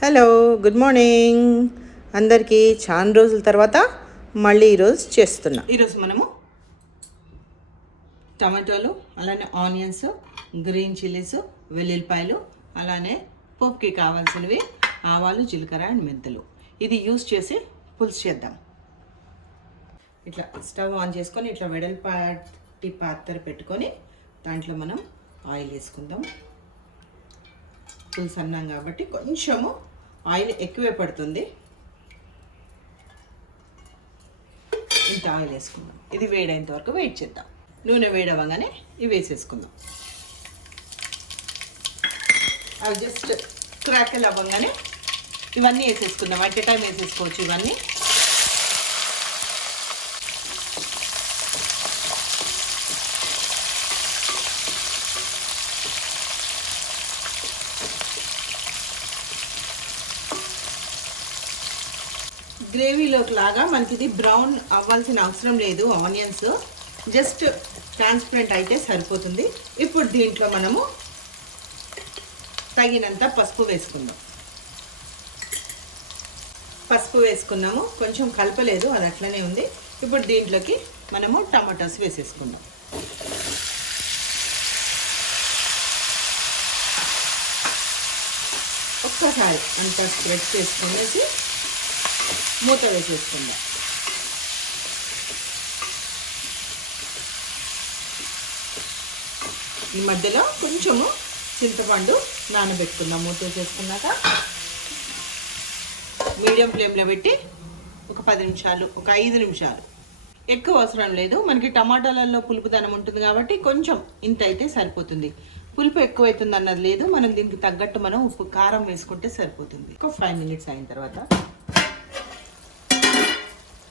Hello good morning అందరికీ చాలా రోజుల తర్వాత మళ్ళీ ఈరోజు చేస్తున్నా. ఈరోజు మనము టమాటోలు అలానే ఆనియన్స్ గ్రీన్ చిల్లీస్ వెల్లుల్లిపాయలు అలానే పోపుకి కావాల్సినవి ఆవాలు జీలకర్ర అండ్ మెంతులు. ఇది యూస్ చేసి పులుసు చేద్దాం. ఇట్లా స్టవ్ ఆన్ చేసుకొని ఇట్లా వెడల్పాటి పాత్ర పెట్టుకొని దాంట్లో మనం ఆయిల్ వేసుకుందాం. పులుసు అన్నాం కాబట్టి కొంచెము ఆయిల్ ఎక్కువే పడుతుంది. ఇంత ఆయిల్ వేసుకుందాం. ఇది వేడైనంత వరకు వెయిట్ చేద్దాం. నూనె వేడవగానే ఇవి వేసేసుకుందాం. అవి జస్ట్ క్రాకల్ అవ్వగానే ఇవన్నీ వేసేసుకుందాం. అట్ టైం వేసేసుకోవచ్చు ఇవన్నీ. గ్రేవీలోకి లాగా మనకి ఇది బ్రౌన్ అవ్వాల్సిన అవసరం లేదు ఆనియన్స్. జస్ట్ ట్రాన్స్పరెంట్ అయితే సరిపోతుంది. ఇప్పుడు దీంట్లో మనము తగినంత పసుపు వేసుకుందాం. పసుపు వేసుకున్నాము. కొంచెం కలపలేదు అది అట్లనే ఉంది. ఇప్పుడు దీంట్లోకి మనము టమాటాస్ వేసేసుకుందాం. ఒక్కసారి అంతా స్ప్రెడ్ చేసుకునేసి మూత వేసేసుకుందాం. ఈ మధ్యలో కొంచెము చింతపండు నానబెట్టుకుందాం. మూత వేసేసుకున్నాక మీడియం ఫ్లేమ్లో పెట్టి ఒక పది నిమిషాలు ఒక ఐదు నిమిషాలు. ఎక్కువ అవసరం లేదు. మనకి టమాటాలలో పులుపుదనం ఉంటుంది కాబట్టి కొంచెం ఇంత అయితే సరిపోతుంది. పులుపు ఎక్కువ అవుతుంది అన్నది లేదు. మనం దీనికి తగ్గట్టు మనం ఉప్పు కారం వేసుకుంటే సరిపోతుంది. ఒక ఫైవ్ మినిట్స్ అయిన తర్వాత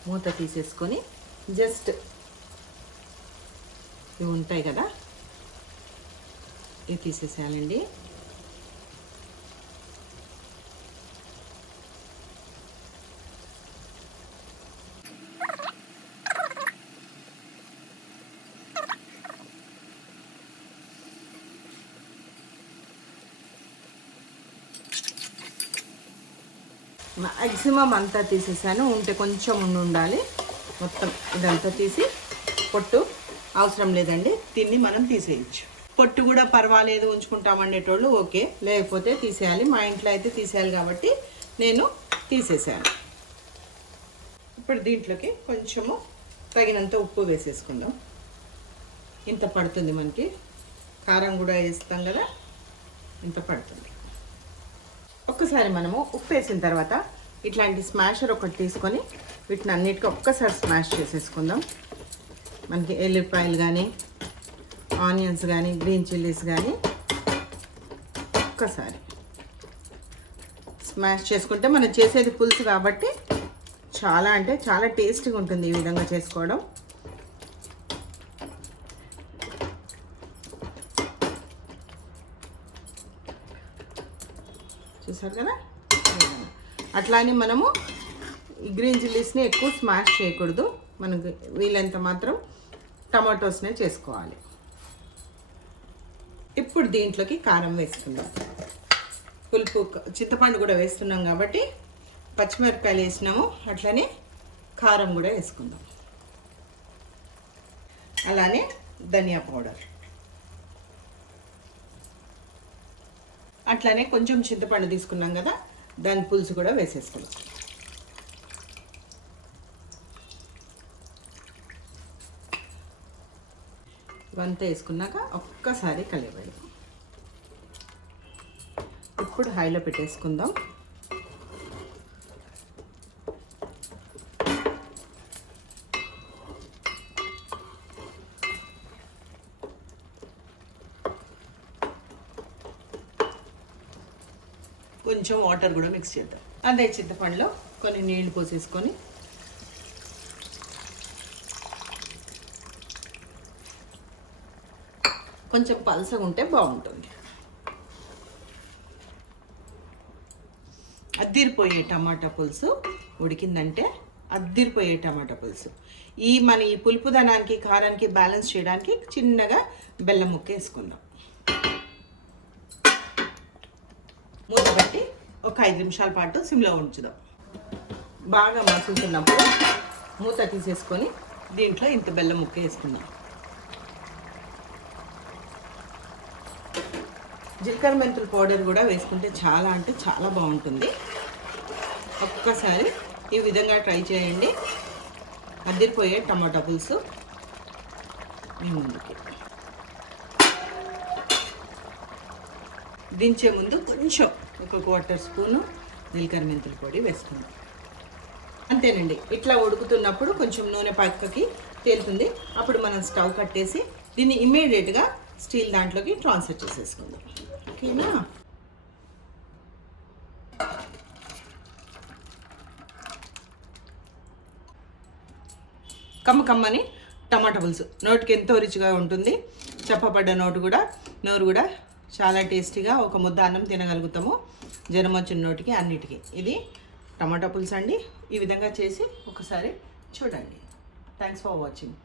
మూత తీసేసుకొని జస్ట్ ఇవి ఉంటాయి కదా ఇవి తీసేసేయాలండి. మ్యాక్సిమం అంతా తీసేసాను. ఉంటే కొంచెం ఉండి ఉండాలి. మొత్తం ఇదంతా తీసి పొట్టు అవసరం లేదండి. తిని మనం తీసేయచ్చు. పొట్టు కూడా పర్వాలేదు ఉంచుకుంటాం అనేటోళ్ళు ఓకే. లేకపోతే తీసేయాలి. మా ఇంట్లో అయితే తీసేయాలి కాబట్టి నేను తీసేసాను. ఇప్పుడు దీంట్లోకి కొంచెము తగినంత ఉప్పు వేసేసుకుందాం. ఇంత పడుతుంది మనకి. కారం కూడా వేస్తాం కదా. ఇంత పడుతుంది. ఒక్కసారి మనము ఉప్పు వేసిన తర్వాత ఇట్లాంటి స్మాషర్ ఒకటి తీసుకొని వీటిని అన్నిటికీ ఒక్కసారి స్మాష్ చేసేసుకుందాం. మనకి ఎల్లిపాయలు కానీ ఆనియన్స్ కానీ గ్రీన్ చిల్లీస్ కానీ ఒక్కసారి స్మాష్ చేసుకుంటే మనం చేసేది పులుసు కాబట్టి చాలా అంటే చాలా టేస్టీగా ఉంటుంది ఈ విధంగా చేసుకోవడం. చూసారు కదా? అట్లానే మనము ఈ గ్రీన్ చిల్లీస్ని ఎక్కువ స్మాష్ చేయకూడదు. మనకు వీలంత మాత్రం టమాటోస్నే చేసుకోవాలి. ఇప్పుడు దీంట్లోకి కారం వేసుకుందాం. పులుపు చింతపండు కూడా వేస్తున్నాం కాబట్టి పచ్చిమిరపకాయలు వేసినాము. అట్లనే కారం కూడా వేసుకుందాం. అలానే ధనియా పౌడర్. అట్లానే కొంచెం చింతపండు తీసుకున్నాం కదా దాని పులుసు కూడా వేసేసుకున్నాం వంత వేసుకున్నాక ఒక్కసారి కలిపేది ఇప్పుడు హైలో పెట్టేసుకుందాం. కొంచెం వాటర్ కూడా మిక్స్ చేద్దాం. అదే చింతపండులో కొన్ని నీళ్ళు పోసేసుకొని కొంచెం పలసగా ఉంటే బాగుంటుంది. అద్దిరిపోయే టమాటా పులుసు ఉడికిందంటే అద్దిరిపోయే టమాటా పులుసు. ఈ మన ఈ పులుపుదనానికి కారానికి బ్యాలెన్స్ చేయడానికి చిన్నగా బెల్లం ముక్క వేసుకుందాం. మూత పెట్టి ఒక ఐదు నిమిషాల పాటు సిమ్లో ఉంచుదాం. బాగా మసులుతున్నప్పుడు మూత తీసేసుకొని దీంట్లో ఇంత బెల్లం ముక్క వేసుకుందాం. జీలకర్ర మెంతుల పౌడర్ కూడా వేసుకుంటే చాలా అంటే చాలా బాగుంటుంది. ఒక్కసారి ఈ విధంగా ట్రై చేయండి. అద్దరిపోయే టమాటా పులుసు మీ ముందుకి. దించే ముందు కొంచెం ఒక క్వార్టర్ స్పూను జీలకర్ర మెంతుల పొడి వేసుకుందాం. అంతేనండి ఇట్లా ఉడుకుతున్నప్పుడు కొంచెం నూనె పక్కకి తేలుతుంది. అప్పుడు మనం స్టవ్ కట్టేసి దీన్ని ఇమ్మీడియట్గా స్టీల్ దాంట్లోకి ట్రాన్స్ఫర్ చేసేసుకుందాం. ఓకేనా? కమ్మ కమ్మని టమాటా పులుసు. నోటికి ఎంతో రుచిగా ఉంటుంది. చెప్పబడ్డ నోటు కూడా నోరు కూడా చాలా టేస్టీగా ఒక ముద్ద అన్నం తినగలుగుతాము. జ్వరం వచ్చిన నోటికి అన్నిటికీ. ఇది టమాటా పులుసు అండి. ఈ విధంగా చేసి ఒకసారి చూడండి. Thanks for watching